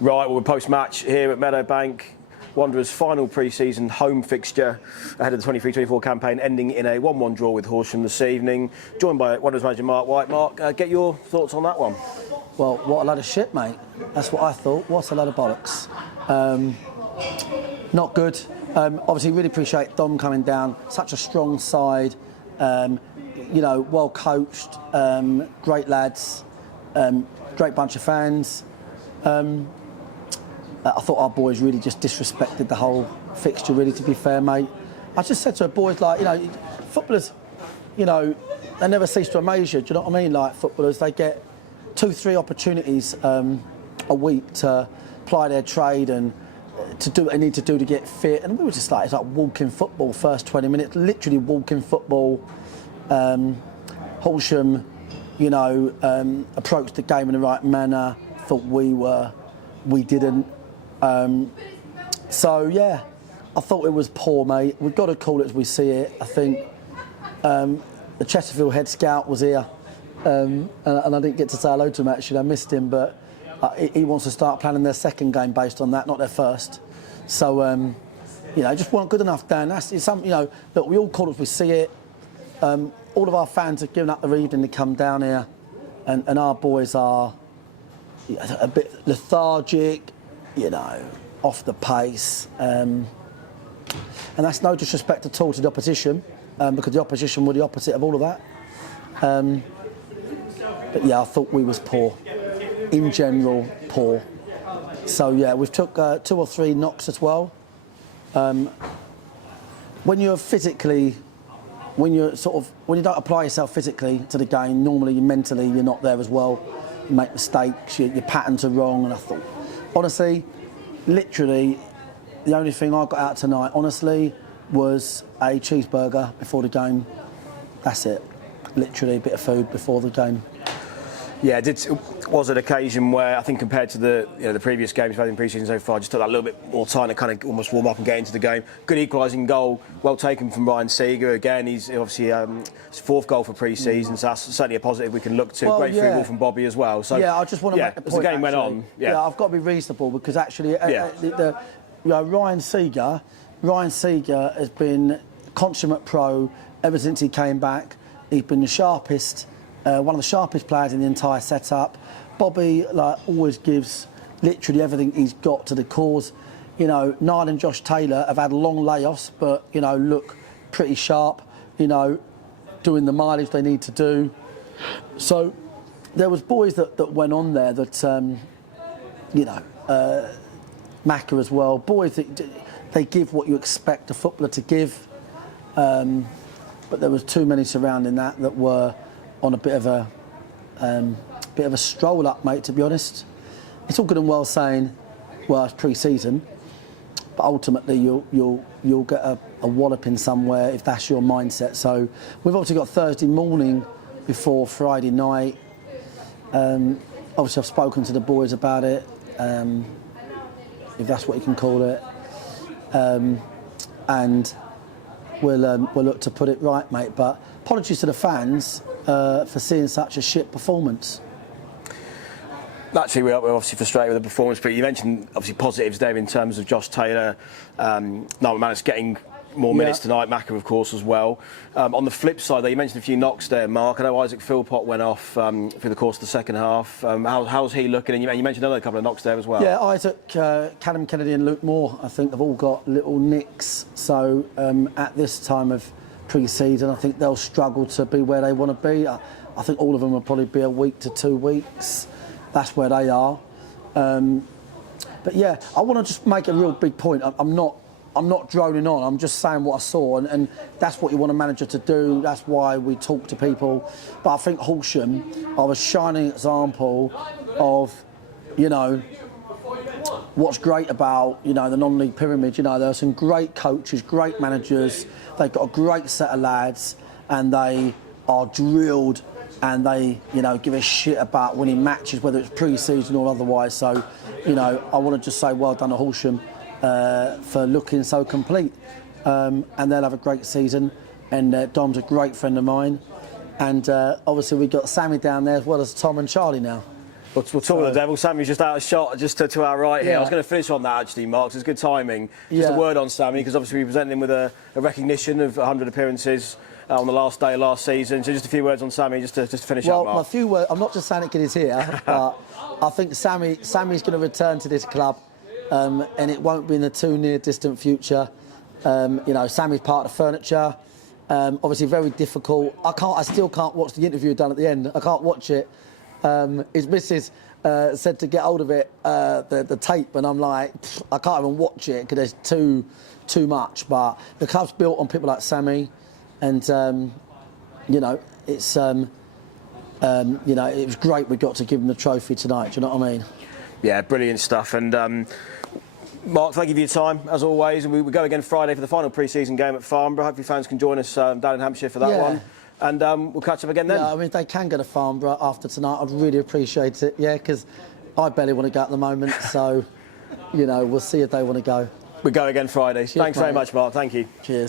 Right, well, we're post-match here at Meadowbank. Wanderers' final pre-season home fixture ahead of the 23-24 campaign, ending in a 1-1 draw with Horsham this evening. Joined by Wanderers manager Mark White. Mark, get your thoughts on that one. Well, what a load of shit, mate. That's what I thought. What a load of bollocks. Not good. Obviously, really appreciate Dom coming down. Such a strong side. You know, well coached. Great lads. Great bunch of fans. I thought our boys really just disrespected the whole fixture, really, to be fair, mate. I just said to our boys, like, you know, footballers, you know, they never cease to amaze you, do you know what I mean? Like, footballers, they get 2-3 opportunities a week to ply their trade and to do what they need to do to get fit. And we were just like, it's like walking football, first 20 minutes, literally walking football. Horsham, you know, approached the game in the right manner, thought we didn't. So yeah, I thought it was poor, mate. We've got to call it as we see it. I think the Chesterfield head scout was here, and I didn't get to say hello to him actually. I missed him, but he wants to start planning their second game based on that, not their first. So you know, just weren't good enough, Dan. It's something, you know, look, we all call it as we see it. All of our fans have given up their evening to come down here, and our boys are a bit lethargic, you know, off the pace, and that's no disrespect at all to the opposition, because the opposition were the opposite of all of that. But yeah, I thought we was poor, in general, poor. So yeah, we've took 2 or 3 knocks as well. When you don't apply yourself physically to the game, normally mentally you're not there as well. You make mistakes, your patterns are wrong, and I thought, honestly, literally, the only thing I got out tonight, honestly, was a cheeseburger before the game. That's it. Literally a bit of food before the game. Yeah, it was an occasion where I think compared to the previous games we've had in pre-season so far, just took that little bit more time to kind of almost warm up and get into the game. Good equalising goal, well taken from Ryan Seeger. Again, he's obviously his 4th goal for pre-season, so that's certainly a positive we can look to. Well, great free ball from Bobby as well. So yeah, I just want to make the point. As the game went actually, on, yeah, I've got to be reasonable because actually, you know, Ryan Seeger has been consummate pro ever since he came back. He's been the sharpest. One of the sharpest players in the entire setup. Bobby, like, always gives literally everything he's got to the cause. You know, Niall and Josh Taylor have had long layoffs, but, you know, look pretty sharp, you know, doing the mileage they need to do. So there was boys that went on there that, you know, Macca as well. Boys that they give what you expect a footballer to give. But there was too many surrounding that were on a bit of a stroll up, mate, to be honest. It's all good and well saying, well, it's pre-season, but ultimately you'll get a walloping somewhere if that's your mindset. So we've obviously got Thursday morning before Friday night. Obviously I've spoken to the boys about it, if that's what you can call it, and we'll look to put it right, mate. But apologies to the fans for seeing such a shit performance. Naturally, we're obviously frustrated with the performance, but you mentioned obviously positives there in terms of Josh Taylor, Noel Manus getting more minutes tonight, Macca of course as well. On the flip side, though, you mentioned a few knocks there, Mark. I know Isaac Philpott went off through the course of the second half. How's he looking? And you mentioned another couple of knocks there as well. Yeah, Isaac, Callum Kennedy and Luke Moore, I think, have all got little nicks. So at this time of pre-season, I think they'll struggle to be where they want to be. I think all of them will probably be a week to 2 weeks. That's where they are. But yeah, I want to just make a real big point. I'm not droning on. I'm just saying what I saw, and that's what you want a manager to do. That's why we talk to people. But I think Horsham are a shining example of, you know, what's great about, you know, the non-league pyramid. You know, there are some great coaches, great managers. They've got a great set of lads, and they are drilled, and they, you know, give a shit about winning matches, whether it's pre-season or otherwise. So, you know, I want to just say well done to Horsham for looking so complete, and they'll have a great season. And Dom's a great friend of mine, and obviously we've got Sammy down there as well as Tom and Charlie now. We'll talk to the Devil. Sammy's just out of shot, just to our right here. Yeah. I was going to finish on that actually, Mark. It's good timing. Just Yeah. a word on Sammy, because obviously we presented him with a recognition of 100 appearances on the last day of last season. So just a few words on Sammy, just to finish up, Mark. Well, my few words. I'm not just saying it because he's here, but I think Sammy's going to return to this club, and it won't be in the too near distant future. You know, Sammy's part of the furniture. Obviously, very difficult. I still can't watch the interview done at the end. I can't watch it. His missus said to get hold of it, the tape, and I'm like, I can't even watch it because there's too much. But the club's built on people like Sammy, and you know, it's you know, it was great we got to give him the trophy tonight. Do you know what I mean? Yeah, brilliant stuff. And Mark, thank you for your time as always. And we go again Friday for the final pre-season game at Farnborough. Hopefully, fans can join us down in Hampshire for that one. And we'll catch up again then. Yeah, I mean, if they can go to Farnborough after tonight, I'd really appreciate it. Yeah, because I barely want to go at the moment. So, you know, we'll see if they want to go. We go again Friday. Cheers, Thanks very mate. much, Mark. Thank you. Cheers.